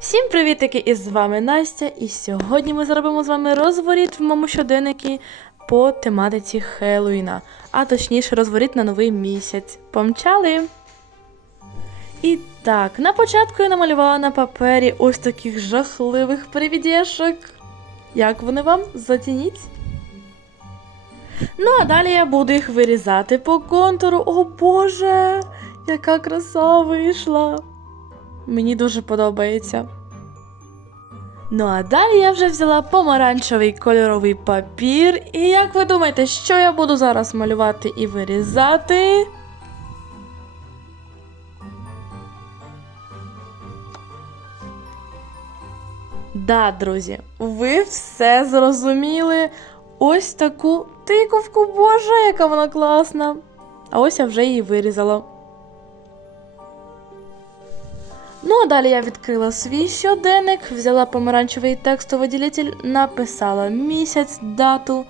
Всім привітики! І з вами Настя. І сьогодні ми зробимо з вами розворіт в моєму щоденнику по тематиці Хеллоуіна, а точніше розворіт на новий місяць. Помчали! І так, на початку я намалювала на папері ось таких жахливих привідєшок. Як вони вам? Затяніть? Ну, а далі я буду їх вирізати по контуру. О Боже! Яка краса вийшла! Мені дуже подобається. Ну а далі я вже взяла помаранчевий кольоровий папір. І як ви думаєте, що я буду зараз малювати і вирізати? Да, друзі, ви все зрозуміли. Ось таку тиковку, боже, яка вона класна. А ось я вже її вирізала. Ну, а далі я відкрила свій щоденник, взяла помаранчевий текстовиділитель, написала місяць, дату.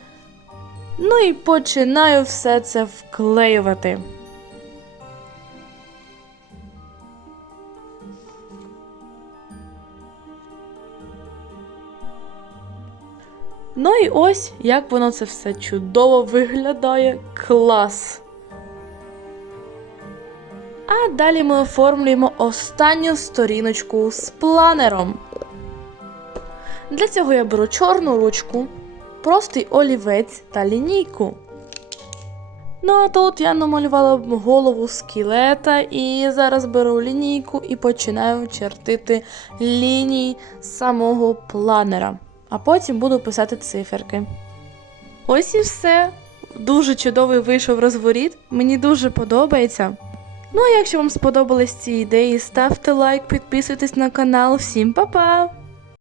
Ну і починаю все це вклеювати. Ну і ось як воно це все чудово виглядає. Клас! А далі ми оформлюємо останню сторіночку з планером. Для цього я беру чорну ручку, простий олівець та лінійку. Ну а тут я намалювала голову скелета і зараз беру лінійку і починаю чертити лінії самого планера. А потім буду писати циферки. Ось і все. Дуже чудовий вийшов розворіт. Мені дуже подобається. Ну а якщо вам сподобались ці ідеї, ставте лайк, підписуйтесь на канал. Всім па-па!